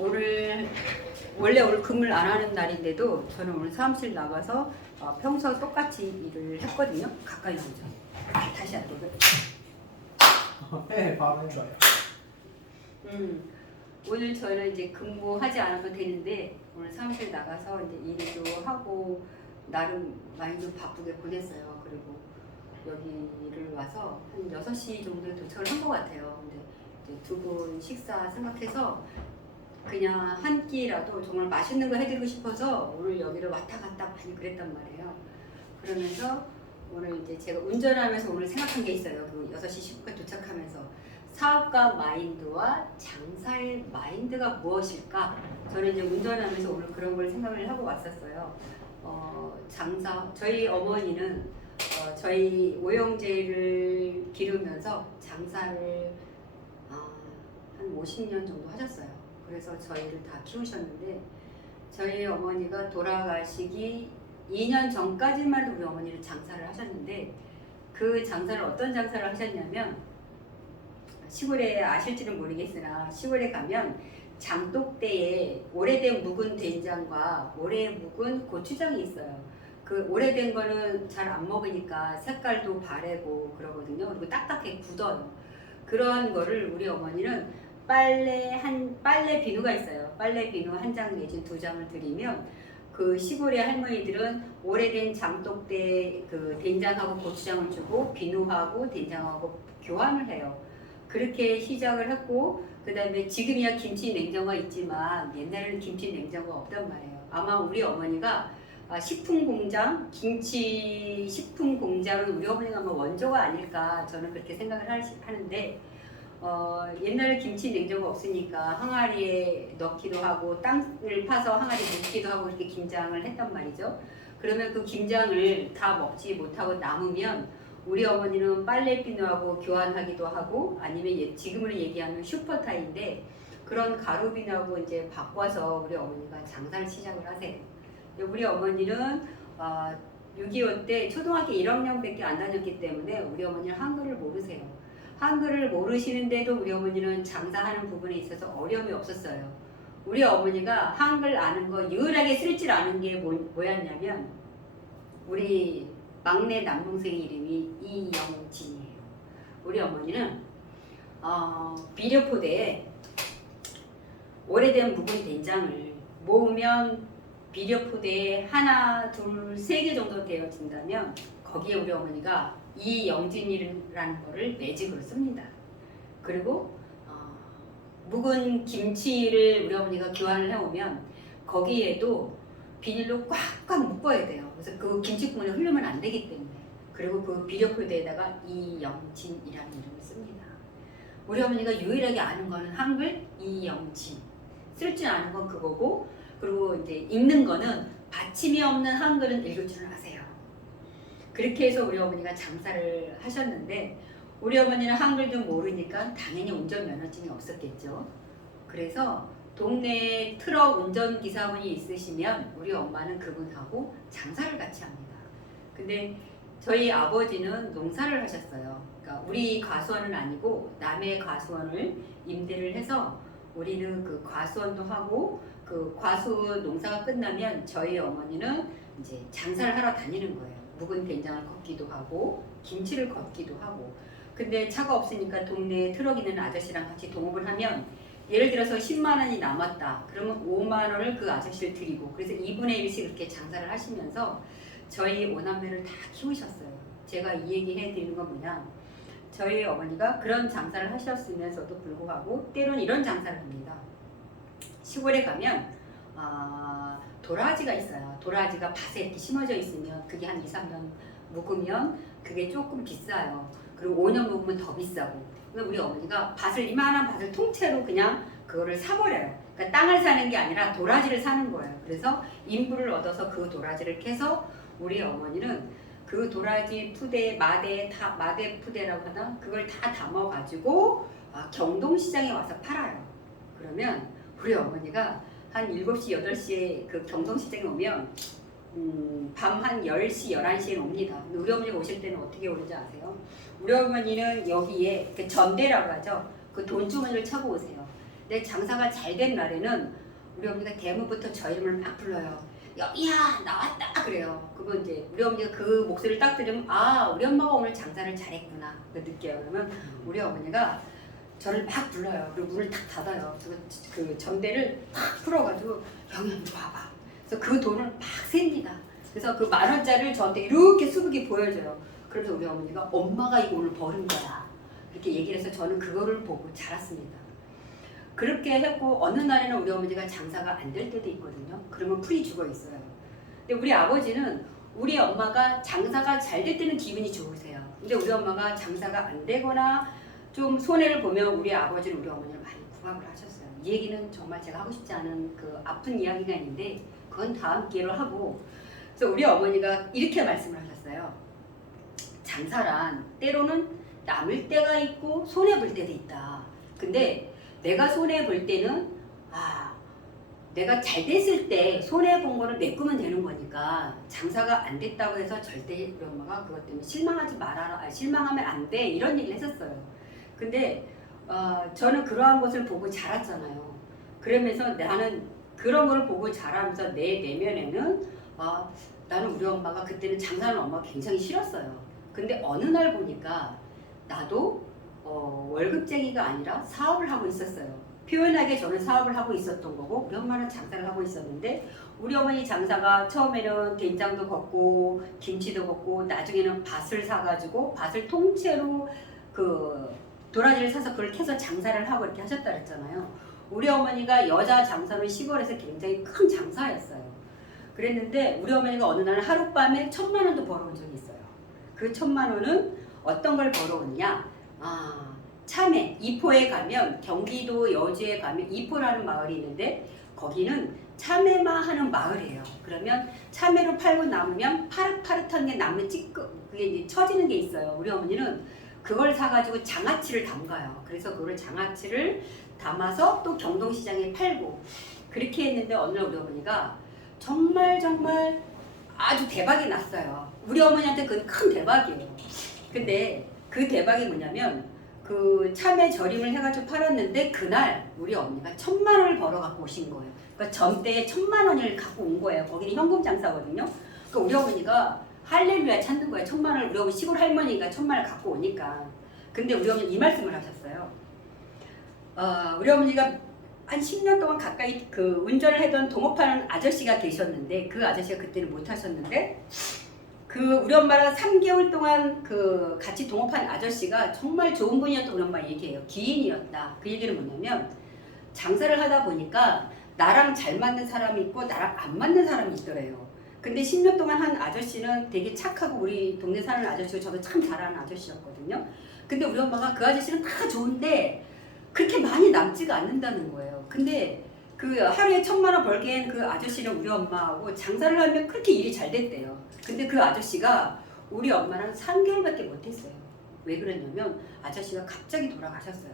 오늘 원래 오늘 근무를 안 하는 날인데도 저는 오늘 사무실 나가서 평소와 똑같이 일을 했거든요. 가까이 오죠. 다시 할게요. 네, 바로 좋아요. 오늘 저는 이제 근무하지 않아도 되는데 오늘 사무실 나가서 이제 일도 하고 나름 많이 좀 바쁘게 보냈어요. 그리고 여기를 와서 한 6시 정도에 도착을 한 것 같아요. 근데 이제 두 분 식사 생각해서 그냥 한 끼라도 정말 맛있는 거 해드리고 싶어서 오늘 여기를 왔다 갔다 많이 그랬단 말이에요. 그러면서 오늘 이제 제가 운전하면서 오늘 생각한 게 있어요. 그 6시 10분에 도착하면서 사업가 마인드와 장사의 마인드가 무엇일까? 저는 이제 운전하면서 오늘 그런 걸 생각을 하고 왔었어요. 장사, 저희 어머니는 저희 오영재를 기르면서 장사를 한 50년 정도 하셨어요. 그래서 저희를 다 키우셨는데 저희 어머니가 돌아가시기 2년 전까지만 해도 우리 어머니는 장사를 하셨는데 그 장사를 어떤 장사를 하셨냐면 시골에 아실지는 모르겠으나 시골에 가면 장독대에 오래된 묵은 된장과 오래 묵은 고추장이 있어요. 그 오래된 거는 잘 안 먹으니까 색깔도 바래고 그러거든요. 그리고 딱딱해 굳어요. 그런 거를 우리 어머니는 빨래 비누가 있어요. 빨래 비누 한 장 내지 2장을 드리면 그 시골의 할머니들은 오래된 장독대 그 된장하고 고추장을 주고 비누하고 된장하고 교환을 해요. 그렇게 시작을 했고 그 다음에 지금이야 김치 냉장고가 있지만 옛날에는 김치 냉장고가 없단 말이에요. 아마 우리 어머니가 식품공장, 김치 식품공장은 우리 어머니가 아마 원조가 아닐까 저는 그렇게 생각을 하는데 옛날에 김치 냉장고 없으니까 항아리에 넣기도 하고 땅을 파서 항아리에 묻기도 하고 이렇게 김장을 했단 말이죠. 그러면 그 김장을 다 먹지 못하고 남으면 우리 어머니는 빨래비누하고 교환하기도 하고 아니면 지금으로 얘기하는 슈퍼타인데 그런 가루비누하고 이제 바꿔서 우리 어머니가 장사를 시작을 하세요. 우리 어머니는 6.25 때 초등학교 1학년밖에 안 다녔기 때문에 우리 어머니는 한글을 모르세요. 한글을 모르시는데도 우리 어머니는 장사하는 부분에 있어서 어려움이 없었어요. 우리 어머니가 한글 아는 거 유일하게 쓸 줄 아는 게 뭐였냐면 우리 막내 남동생 이름이 이영진이에요. 우리 어머니는 비료포대에 오래된 묵은 된장을 모으면 비료포대에 하나, 둘, 3개 정도 되어진다면 거기에 우리 어머니가 이영진이라는 거를 매직으로 씁니다. 그리고 묵은 김치를 우리 어머니가 교환을 해오면 거기에도 비닐로 꽉꽉 묶어야 돼요. 그래서 그 김치국물이 흐르면 안 되기 때문에. 그리고 그 비료포대에다가 이영진이라는 이름을 씁니다. 우리 어머니가 유일하게 아는 거는 한글 이영진. 쓸 줄 아는 건 그거고 그리고 이제 읽는 거는 받침이 없는 한글은 읽을 줄은 아세요. 그렇게 해서 우리 어머니가 장사를 하셨는데 우리 어머니는 한글도 모르니까 당연히 운전면허증이 없었겠죠. 그래서 동네에 트럭 운전기사분이 있으시면 우리 엄마는 그분하고 장사를 같이 합니다. 근데 저희 아버지는 농사를 하셨어요. 그러니까 우리 과수원은 아니고 남의 과수원을 임대를 해서 우리는 그 과수원도 하고 그 과수 농사가 끝나면 저희 어머니는 이제 장사를 하러 다니는 거예요. 묵은 된장을 걷기도 하고 김치를 걷기도 하고. 근데 차가 없으니까 동네에 트럭 있는 아저씨랑 같이 동업을 하면 예를 들어서 10만 원이 남았다. 그러면 5만 원을 그 아저씨를 드리고 그래서 2분의 1씩 이렇게 장사를 하시면서 저희 5남매를 다 키우셨어요. 제가 이 얘기 해드리는 건 뭐냐. 저희 어머니가 그런 장사를 하셨으면서도 불구하고 때로는 이런 장사를 합니다. 시골에 가면 도라지가 있어요. 도라지가 밭에 이렇게 심어져 있으면 그게 한 2, 3년 묵으면 그게 조금 비싸요. 그리고 5년 묵으면 더 비싸고. 우리 어머니가 이만한 밭을 통째로 그냥 그거를 사버려요. 그러니까 땅을 사는 게 아니라 도라지를 사는 거예요. 그래서 인부를 얻어서 그 도라지를 캐서 우리 어머니는 그 도라지 푸대, 마대 푸대라고 하나? 그걸 다 담아가지고 경동시장에 와서 팔아요. 그러면 우리 어머니가 한 7시, 8시에 그 경동시장에 오면 밤 한 10시, 11시에 옵니다. 근데 우리 어머니가 오실 때는 어떻게 오는지 아세요? 우리 어머니는 여기에 그 전대라고 하죠. 그 돈주머니를 차고 오세요. 내 장사가 잘 된 날에는 우리 어머니가 대문부터 저 이름을 막 불러요. 여기야 나왔다 그래요. 그러면 이제 우리 어머니가 그 목소리를 딱 들으면 아 우리 엄마가 오늘 장사를 잘했구나 느껴요. 그러면 우리 어머니가 저를 막 불러요. 그리고 문을 탁 닫아요. 그 전대를 탁 풀어가지고 영희 언니 봐봐. 그래서 그 돈을 막 셉니다. 그래서 그 10,000원짜리를 저한테 이렇게 수북이 보여줘요. 그래서 우리 어머니가 엄마가 이거 오늘 버는 거야. 이렇게 얘기를 해서 저는 그거를 보고 자랐습니다. 그렇게 했고 어느 날에는 우리 어머니가 장사가 안 될 때도 있거든요. 그러면 풀이 죽어 있어요. 근데 우리 아버지는 우리 엄마가 장사가 잘 될 때는 기분이 좋으세요. 근데 우리 엄마가 장사가 안 되거나 좀 손해를 보면 우리 아버지는 우리 어머니를 많이 구박을 하셨어요. 이 얘기는 정말 제가 하고 싶지 않은 그 아픈 이야기가 있는데 그건 다음 기회로 하고 그래서 우리 어머니가 이렇게 말씀을 하셨어요. 장사란 때로는 남을 때가 있고 손해볼 때도 있다. 근데 내가 손해볼 때는 내가 잘 됐을 때 손해본 거를 메꾸면 되는 거니까 장사가 안 됐다고 해서 절대 우리 엄마가 그것 때문에 실망하지 말아라. 실망하면 안 돼. 이런 얘기를 했었어요. 근데 저는 그러한 것을 보고 자랐잖아요. 그러면서 나는 그런 걸 보고 자라면서 내 내면에는 나는 우리 엄마가 그때는 장사하는 엄마가 굉장히 싫었어요. 근데 어느 날 보니까 나도 월급쟁이가 아니라 사업을 하고 있었어요. 표현하게 저는 사업을 하고 있었던 거고 우리 엄마는 장사를 하고 있었는데 우리 어머니 장사가 처음에는 된장도 걷고 김치도 걷고 나중에는 밭을 사가지고 밭을 통째로 그 도라지를 사서 그걸 캐서 장사를 하고 이렇게 하셨다 그랬잖아요. 우리 어머니가 여자 장사는 시골에서 굉장히 큰 장사였어요. 그랬는데 우리 어머니가 어느 날 하룻밤에 1,000,000원도 벌어온 적이 있어요. 그 1,000,000원은 어떤 걸 벌어오냐? 참외, 이포에 가면 경기도 여주에 가면 이포라는 마을이 있는데 거기는 참외만 하는 마을이에요. 그러면 참외로 팔고 남으면 파릇파릇한 게 남는 그게 이제 처지는 게 있어요. 우리 어머니는 그걸 사가지고 장아찌를 담가요. 그래서 그걸 장아찌를 담아서 또 경동시장에 팔고 그렇게 했는데 어느 날 우리 어머니가 정말 아주 대박이 났어요. 우리 어머니한테 그건 큰 대박이에요. 근데 그 대박이 뭐냐면 그 참외 절임을 해가지고 팔았는데 그날 우리 어머니가 1,000,000원을 벌어 갖고 오신 거예요. 그러니까 전대에 1,000,000원을 갖고 온 거예요. 거기는 현금 장사거든요. 그러니까 우리 어머니가 할렐루야 찾는 거예요. 1,000,000원을 우리 어머니 시골 할머니가 1,000,000원을 갖고 오니까. 근데 우리 어머니 이 말씀을 하셨어요. 우리 어머니가 한 10년 동안 가까이 그 운전을 하던 동업하는 아저씨가 계셨는데 그 아저씨가 그때는 못 하셨는데 그 우리 엄마랑 3개월 동안 그 같이 동업한 아저씨가 정말 좋은 분이었다고 우리 엄마 얘기해요. 기인이었다. 그 얘기는 뭐냐면 장사를 하다 보니까 나랑 잘 맞는 사람이 있고 나랑 안 맞는 사람이 있더래요. 근데 10년 동안 한 아저씨는 되게 착하고 우리 동네 사는 아저씨고 저도 참 잘하는 아저씨였거든요. 근데 우리 엄마가 그 아저씨는 다 좋은데 그렇게 많이 남지가 않는다는 거예요. 근데 그 하루에 1,000,000원 벌기엔 그 아저씨는 우리 엄마하고 장사를 하면 그렇게 일이 잘 됐대요. 근데 그 아저씨가 우리 엄마랑 3개월밖에 못했어요. 왜 그랬냐면 아저씨가 갑자기 돌아가셨어요.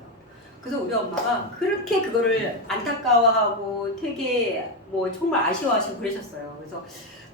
그래서 우리 엄마가 그렇게 그거를 안타까워하고 되게 뭐 정말 아쉬워하시고 그러셨어요. 그래서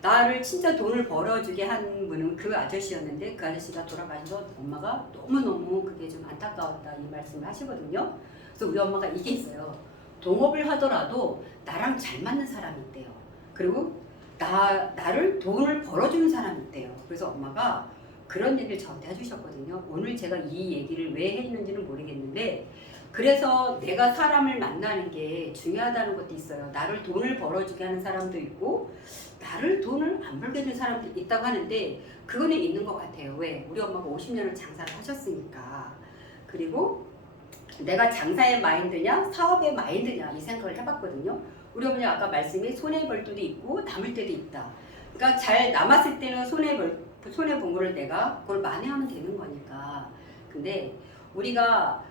나를 진짜 돈을 벌어주게 한 분은 그 아저씨였는데 그 아저씨가 돌아가셔서 엄마가 너무너무 그게 좀 안타까웠다 이 말씀을 하시거든요. 그래서 우리 엄마가 이게 있어요. 동업을 하더라도 나랑 잘 맞는 사람이 있대요. 그리고 나를 돈을 벌어주는 사람이 있대요. 그래서 엄마가 그런 얘기를 저한테 해주셨거든요. 오늘 제가 이 얘기를 왜 했는지는 모르겠는데 그래서 내가 사람을 만나는 게 중요하다는 것도 있어요. 나를 돈을 벌어주게 하는 사람도 있고 나를 돈을 안 벌게 해주는 사람도 있다고 하는데 그거는 있는 것 같아요. 왜? 우리 엄마가 50년을 장사를 하셨으니까. 그리고 내가 장사의 마인드냐 사업의 마인드냐 이 생각을 해봤거든요. 우리 어머니 아까 말씀이 손해볼 때도 있고 남을 때도 있다. 그러니까 잘 남았을 때는 손해본 거를 내가 그걸 만회하면 되는 거니까. 근데 우리가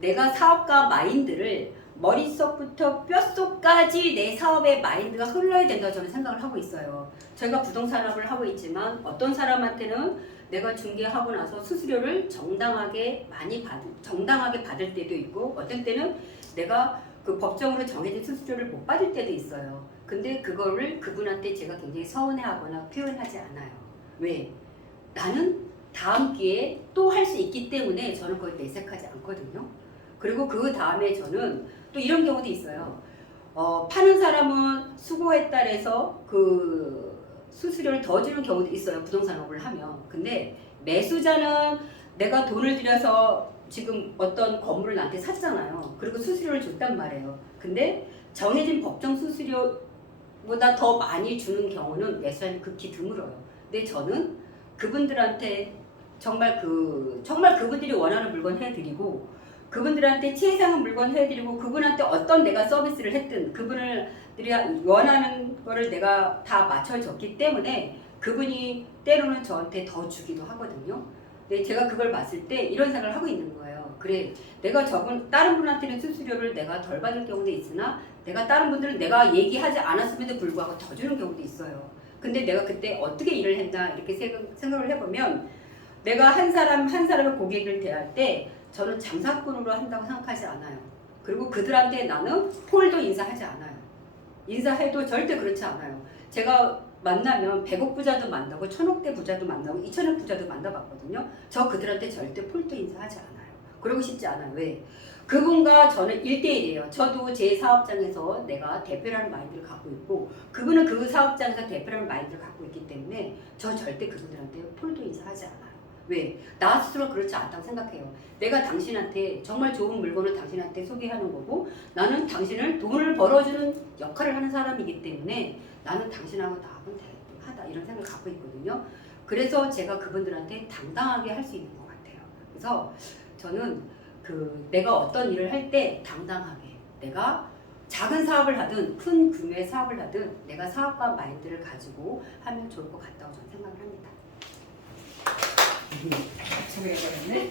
내가 사업가 마인드를 머릿속부터 뼛속까지 내 사업의 마인드가 흘러야 된다고 저는 생각을 하고 있어요. 저희가 부동산업을 하고 있지만 어떤 사람한테는 내가 중개하고 나서 수수료를 정당하게 받을 때도 있고 어떤 때는 내가 그 법정으로 정해진 수수료를 못 받을 때도 있어요. 근데 그거를 그분한테 제가 굉장히 서운해하거나 표현하지 않아요. 왜? 나는 다음 기회에 또 할 수 있기 때문에 저는 그걸 내색하지 않거든요. 그리고 그 다음에 저는 또 이런 경우도 있어요. 파는 사람은 수고했다 해서 그 수수료를 더 주는 경우도 있어요. 부동산업을 하면. 근데 매수자는 내가 돈을 들여서 지금 어떤 건물을 나한테 샀잖아요. 그리고 수수료를 줬단 말이에요. 근데 정해진 법정 수수료보다 더 많이 주는 경우는 매수자는 극히 드물어요. 근데 저는 그분들한테 정말 그분들이 원하는 물건 해드리고 그분들한테 최상의 물건 해드리고 그분한테 어떤 내가 서비스를 했든 그분들이 원하는 거를 내가 다 맞춰줬기 때문에 그분이 때로는 저한테 더 주기도 하거든요. 근데 제가 그걸 봤을 때 이런 생각을 하고 있는 거예요. 그래, 내가 다른 분한테는 수수료를 내가 덜 받을 경우도 있으나 내가 다른 분들은 내가 얘기하지 않았음에도 불구하고 더 주는 경우도 있어요. 근데 내가 그때 어떻게 일을 했나 이렇게 생각을 해보면 내가 한 사람의 고객을 대할 때 저는 장사꾼으로 한다고 생각하지 않아요. 그리고 그들한테 나는 폴도 인사하지 않아요. 인사해도 절대 그렇지 않아요. 제가 만나면 100억 부자도 만나고 1000억대 부자도 만나고 2000억 부자도 만나봤거든요. 저 그들한테 절대 폴도 인사하지 않아요. 그러고 싶지 않아요. 왜? 그분과 저는 1대1이에요. 저도 제 사업장에서 내가 대표라는 마인드를 갖고 있고 그분은 그 사업장에서 대표라는 마인드를 갖고 있기 때문에 저 절대 그분들한테 폴도 인사하지 않아요. 왜? 나 스스로 그렇지 않다고 생각해요. 내가 당신한테 정말 좋은 물건을 당신한테 소개하는 거고 나는 당신을 돈을 벌어주는 역할을 하는 사람이기 때문에 나는 당신하고 나하고는 대등하다 이런 생각을 갖고 있거든요. 그래서 제가 그분들한테 당당하게 할 수 있는 것 같아요. 그래서 저는 내가 어떤 일을 할 때 당당하게 내가 작은 사업을 하든 큰 규모의 사업을 하든 내가 사업가 마인드를 가지고 하면 좋을 것 같다고 저는 생각을 합니다. 참여해버렸네.